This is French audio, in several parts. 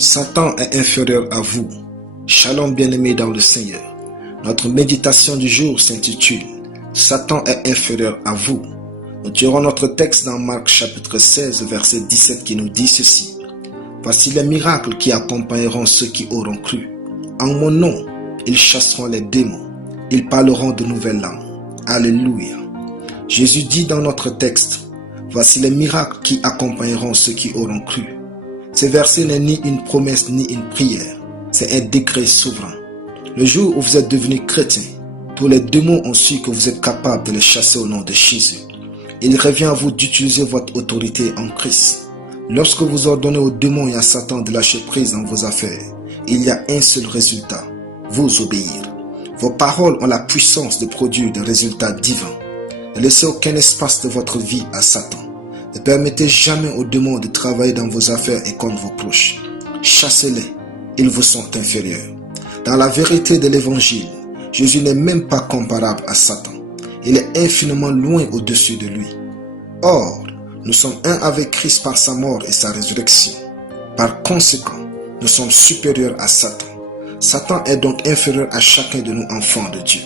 Satan est inférieur à vous. Shalom bien-aimés dans le Seigneur. Notre méditation du jour s'intitule « Satan est inférieur à vous ». Nous tirons notre texte dans Marc chapitre 16 verset 17 qui nous dit ceci. « Voici les miracles qui accompagneront ceux qui auront cru. En mon nom, ils chasseront les démons. Ils parleront de nouvelles langues. » Alléluia. Jésus dit dans notre texte « Voici les miracles qui accompagneront ceux qui auront cru. » Ce verset n'est ni une promesse ni une prière. C'est un décret souverain. Le jour où vous êtes devenu chrétien, tous les démons ont su que vous êtes capable de les chasser au nom de Jésus. Il revient à vous d'utiliser votre autorité en Christ. Lorsque vous ordonnez aux démons et à Satan de lâcher prise dans vos affaires, il y a un seul résultat, vous obéir. Vos paroles ont la puissance de produire des résultats divins. Ne laissez aucun espace de votre vie à Satan. Ne permettez jamais aux démons de travailler dans vos affaires et contre vos proches. Chassez-les, ils vous sont inférieurs. Dans la vérité de l'évangile, Jésus n'est même pas comparable à Satan. Il est infiniment loin au-dessus de lui. Or, nous sommes un avec Christ par sa mort et sa résurrection. Par conséquent, nous sommes supérieurs à Satan. Satan est donc inférieur à chacun de nous enfants de Dieu.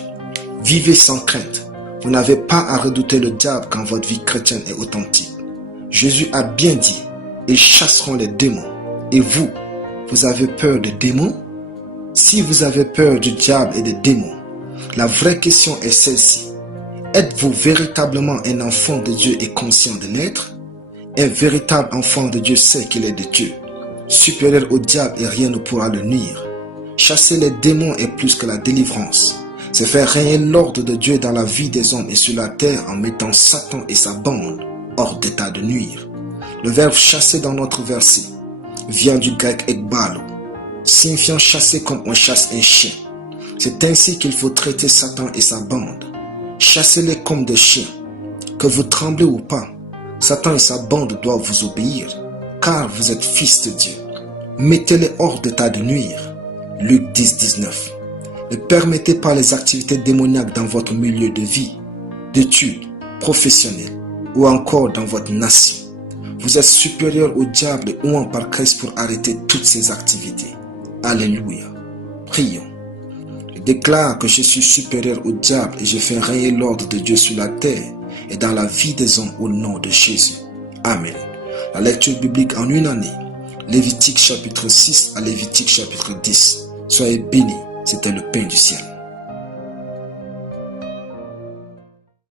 Vivez sans crainte. Vous n'avez pas à redouter le diable quand votre vie chrétienne est authentique. Jésus a bien dit, ils chasseront les démons. Et vous, vous avez peur des démons? Si vous avez peur du diable et des démons, la vraie question est celle-ci. Êtes-vous véritablement un enfant de Dieu et conscient de l'être? Un véritable enfant de Dieu sait qu'il est de Dieu, supérieur au diable et rien ne pourra le nuire. Chasser les démons est plus que la délivrance. C'est faire régner l'ordre de Dieu dans la vie des hommes et sur la terre en mettant Satan et sa bande hors d'état de nuire. Le verbe chasser dans notre verset vient du grec ekbalo, signifiant chasser comme on chasse un chien. C'est ainsi qu'il faut traiter Satan et sa bande. Chassez-les comme des chiens. Que vous tremblez ou pas, Satan et sa bande doivent vous obéir, car vous êtes fils de Dieu. Mettez-les hors d'état de nuire. Luc 10, 19. Ne permettez pas les activités démoniaques dans votre milieu de vie, d'études, professionnelles ou encore dans votre nation. Vous êtes supérieur au diable et ouant par Christ pour arrêter toutes ces activités. Alléluia. Prions. Je déclare que je suis supérieur au diable et je fais régner l'ordre de Dieu sur la terre et dans la vie des hommes au nom de Jésus. Amen. La lecture biblique en une année. Lévitique chapitre 6 à Lévitique chapitre 10. Soyez bénis, c'était le pain du ciel.